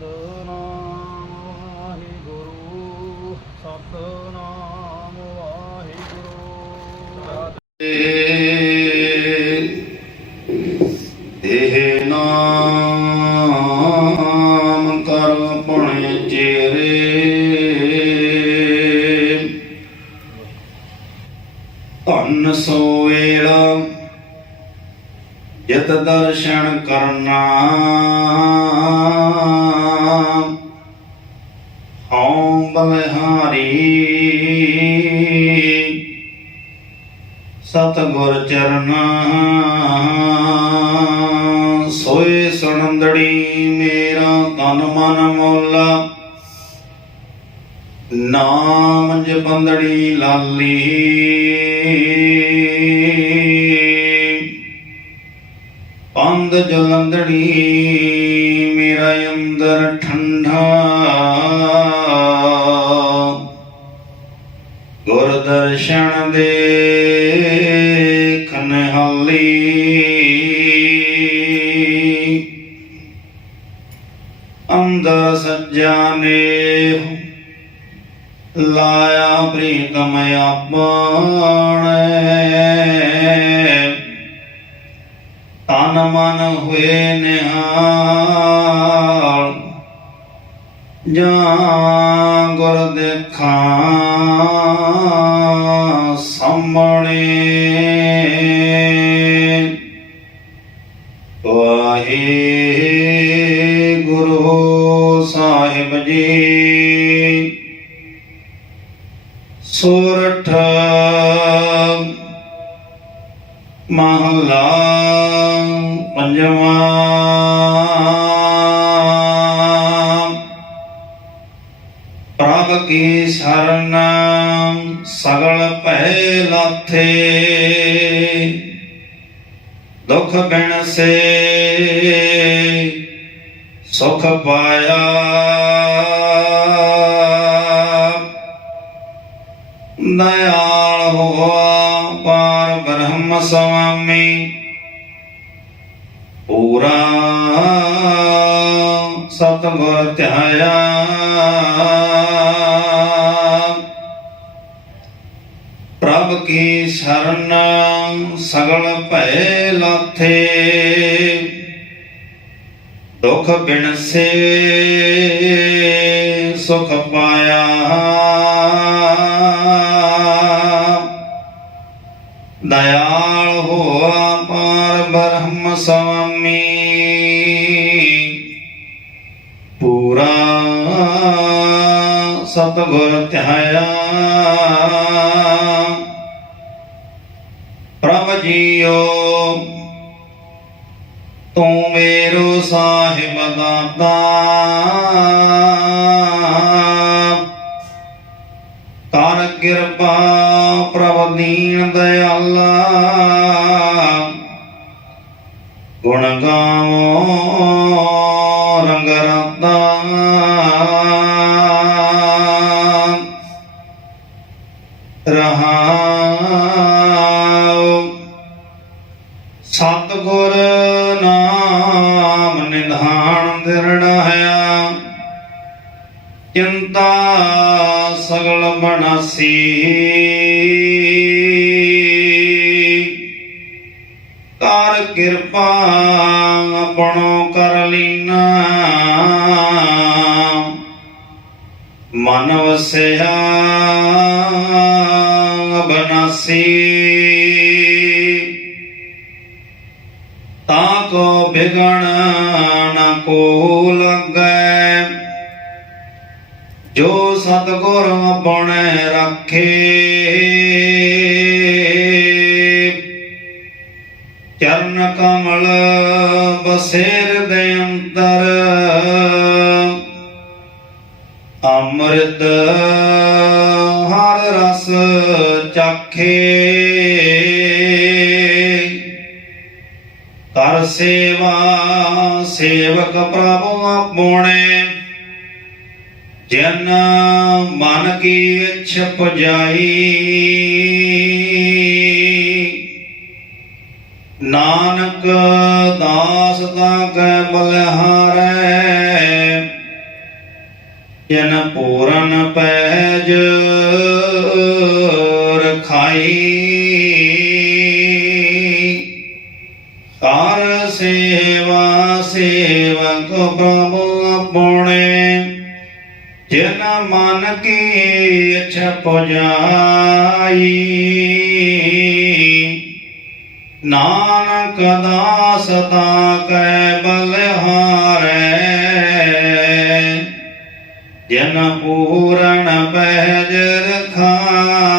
ਵਾਹਿਗੁਰੂ ਸਤਨਾਮ ਵਾਹਿਗੁਰੂ ਸਤਨਾਮ ਵਾਹਿਗੁਰੂ। ਇਹ ਨਾਮ ਕਰਮ ਪੁਣੇ ਚੇਰੇ। ਧੰਨ ਸੋ ਵੇਲਾ ਜਿਤ ਦਰਸ਼ਨ ਕਰਨਾ ਓਮ ਬਲਿਹਾਰੀ ਸਤਗੁਰ ਚਰਨਾ ਸੋਏ ਸੁਣੰਦੜੀ ਮੇਰਾ ਤਨ ਮਨ ਮੋਲਾ ਨਾਮ ਜਪੰਦੜੀ ਲਾਲੀ ਪੰਦ ਮੇਰਾ ਅੰਦਰ ਠੰਡਾ। ਗੁਰ ਦਰਸ਼ਨ ਦੇ ਕਨਹਾਲੀ ਅੰਦਰ ਸੱਜਾ ਨੇ ਲਾਇਆ ਪ੍ਰੀਤਮ ਆਪਣੇ। ਤਨ ਮਨ ਹੋਏ ਨਿਹਾਲ। ਜਾਂ ਗੁਰ ਦੇਖਾਂ ਸਾਹਮਣੇ। ਵਾਹਿਗੁਰੂ ਸਾਹਿਬ ਜੀ ਸੋਰਠ ਮਹਲਾ ਪੰਜਵਾਂ। ਪ੍ਰਭ ਕੀ ਸ਼ਰਨ ਸਗਲ ਭੈ ਲਾਥੇ। ਦੁਖ ਬਿਨ ਸੇ, ਸੁਖ ਪਾਇਆ। ਦਇਆਲ ਹੋਆ ਪਾਰ ਬ੍ਰਹਮ ਸੁਆਮੀ ਪੂਰਾ ਸਤਗੁਰ ਧਿਆਇਆ। ਪ੍ਰਭ ਕੀ ਸ਼ਰਨ ਸਗਲ ਭੈ ਲਾਥੇ। ਦੁਖ ਬਿਨ ਸੇ ਸੁਖ ਪਾਇਆ। ਦਇਆਲ ਹੋਆ ਪਾਰ ਬ੍ਰਹਮ ਸੁਆਮੀ ਪੂਰਾ ਸਤਗੁਰ ਧਿਆਇਆ। ਪ੍ਰਭ ਜੀਓ, ਤੂੰ ਮੇਰੋ ਸਾਹਿਬ ਦਾਤਾ। ਕਰ ਕਿਰਪਾ ਪ੍ਰਭ ਦੀਨ ਦਇਆਲਾ। ਗੁਣ ਗਾਵੋ ਰਹਾਉ। ਸਤਿਗੁਰ ਨਾਮ ਨਿਧਾਨ ਦਿਰੜਾਇਆ ਚਿੰਤਾ ਸਗਲ ਬਨਾਸੀ ਕਰ ਕਿਰਪਾ ਆਪਣੋ ਕਰ ਲੀਨਾ। ਮਨ ਵਸਿਆ ਬਨਾਸੀ। ਤਾ ਕੋ ਬਿਗਣ ਨਾ ਕੋ ਲੱਗੈ। ਜੋ ਸਤਗੁਰ ਆਪਣੇ ਰੱਖੇ। ਚਰਨ ਕਮਲ ਬਸੇਰ ਦੇ ਅੰਤਰ। ਅੰਮ੍ਰਿਤ ਹਰ ਰਸ ਚਾਖੇ। ਕਰ ਸੇਵਾ ਸੇਵਕ ਪ੍ਰਭੂ ਆਪੋਣੇ। ਜਨ ਮਨ ਕੀ ਇੱਛ ਪੁਜਾਈ। ਨਾਨਕ ਦਾਸ ਦਾ ਕੈ ਬਲਿਹਾਰੈ। ਜਨ ਪੂਰਨ ਪੈਜ, ਰਖਾਈ। ਕਰ ਸੇਵਾ, ਸੇਵਕ ਪ੍ਰਭੂ ਆਪਣੇ, ਜਿਨ ਮਨ ਕੀ ਇੱਛਾ ਪੁਜਾਈ। ਨਾਨਕ ਦਾ ਸਦਾ ਕੈ ਬਲਿਹਾਰੈ ਜਨ ਪੂਰਨ ਪਹਿਜ ਰਖਾਈ